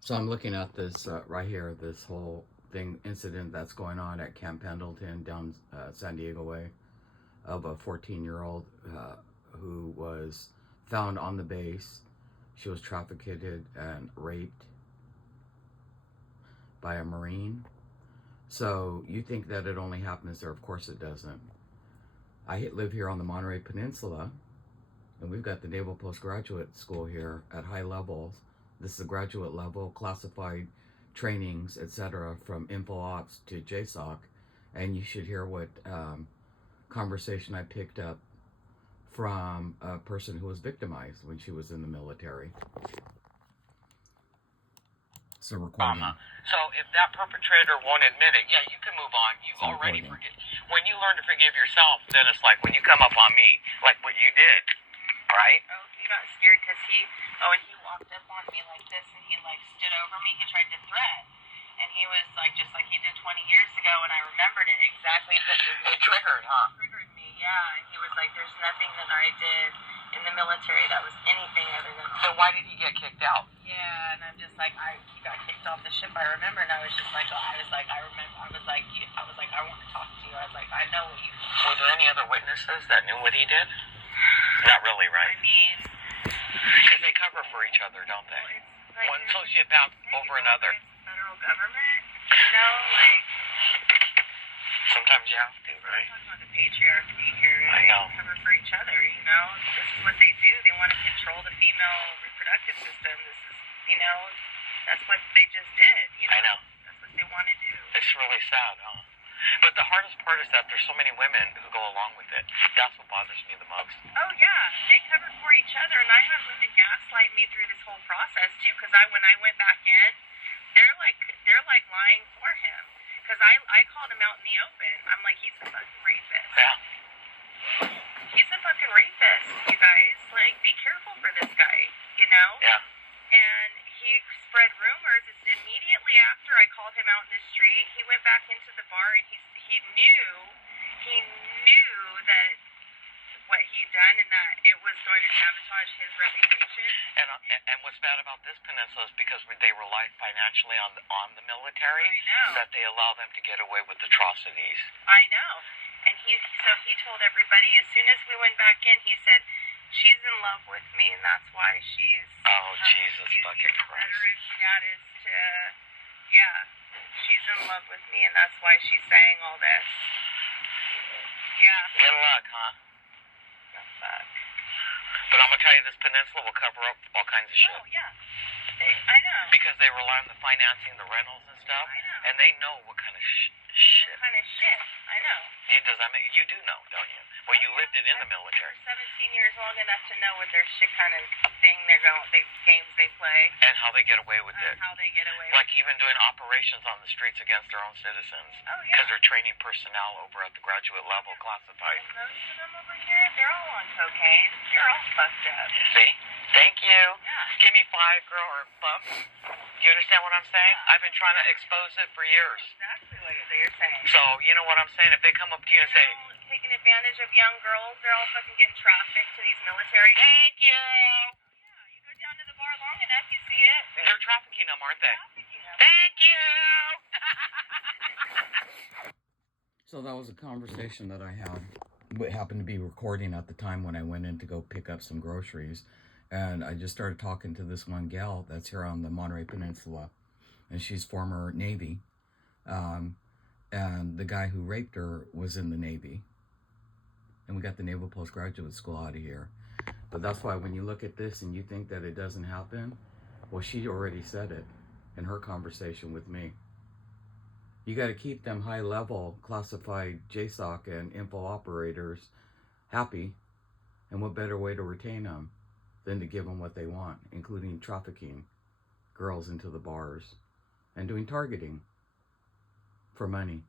So I'm looking at this right here, this whole incident that's going on at Camp Pendleton down San Diego way, of a 14-year-old who was found on the base. She was trafficked and raped by a Marine. So you think that it only happens there? Of course it doesn't. I live here on the Monterey Peninsula, and we've got the Naval Postgraduate School here at high levels. This is a graduate level, classified trainings, etc., from info ops to JSOC. And you should hear what conversation I picked up from a person who was victimized when she was in the military. So recording. So if that perpetrator won't admit it, yeah, you can move on. You So already recording. forgive. When you learn to forgive yourself, then it's like when you come up on me, like what you did, right? Oh, he got scared because he walked up on me like this, and he like stood over me. He tried to threat, and he was like just like he did 20 years ago, and I remembered it exactly. It triggered, huh? It triggered me, yeah. And he was like, "There's nothing that I did in the military that was anything other than." So why did he get kicked out? Yeah, and I'm just like, he got kicked off the ship. I remember, and I was just like, I was like, I want to talk to you. I was like, I know what you. Were there any other witnesses that knew what he did? Not really, right? I mean, Because they cover for each other, don't they? well, it's like One sociopath over another. It's the federal government, like. Sometimes you have to, right? We're talking about the patriarchy here. I know. They cover for each other, This is what they do. They want to control the female reproductive system. This is, that's what they just did. I know. That's what they want to do. It's really sad, huh? But the hardest part is that there's so many women who go along with it. That's what bothers me the most. Oh, yeah. They cover for each other, and I had women gaslight me through this whole process, too, because when I went back in, they're like lying for him. Because I called him out in the open. I'm like, he's a fucking rapist. Yeah. He's a fucking rapist, you guys. Like, be careful for this guy, Yeah. And he spread rumors. It's immediately after I called him out in the street, he went back into the bar, and he knew that what he'd done and that it was going to sabotage his reputation. And what's bad about this peninsula is because they rely financially on the military, I know. that they allow them to get away with atrocities. I know. And he told everybody, as soon as we went back in, he said, she's in love with me, and that's why she's Jesus fucking Christ. veteran status to, she's in love with me, and that's why she's saying all this. Yeah. Good luck, huh? Fuck. But I'm going to tell you, this peninsula will cover up all kinds of shit. Oh, yeah. I know. Because they rely on the financing, the rentals and stuff. I know. And they know what kind of shit. What kind of shit? I know. Does that make you do know, don't you? Well, you lived it in the military. 17 years long enough to know what their shit kind of thing games they play. And how they get away with it. How they get away Like even doing operations on the streets against their own citizens. Oh, yeah. Because they're training personnel over at the graduate level classified. And most of them over here, they're all on cocaine. They're all fucked up. See? Thank you. Yeah. Give me 5, girl, or bump. You understand what I'm saying? Yeah. I've been trying to expose it for years. Exactly what you're saying. So, you know what I'm saying? If they come up to you and say, Taking advantage of young girls, they're all fucking getting trafficked to these military. thank you. Yeah, you go down to the bar long enough, you see it. They're trafficking them, aren't they? Trafficking them. Thank you. So that was a conversation that I had. It happened to be recording at the time when I went in to go pick up some groceries. And I just started talking to this one gal that's here on the Monterey Peninsula. And she's former Navy. And the guy who raped her was in the Navy. And we got the Naval Postgraduate School out of here. But that's why when you look at this and you think that it doesn't happen, well, she already said it in her conversation with me. You got to keep them high-level classified JSOC and info operators happy. And what better way to retain them than to give them what they want, including trafficking girls into the bars and doing targeting for money.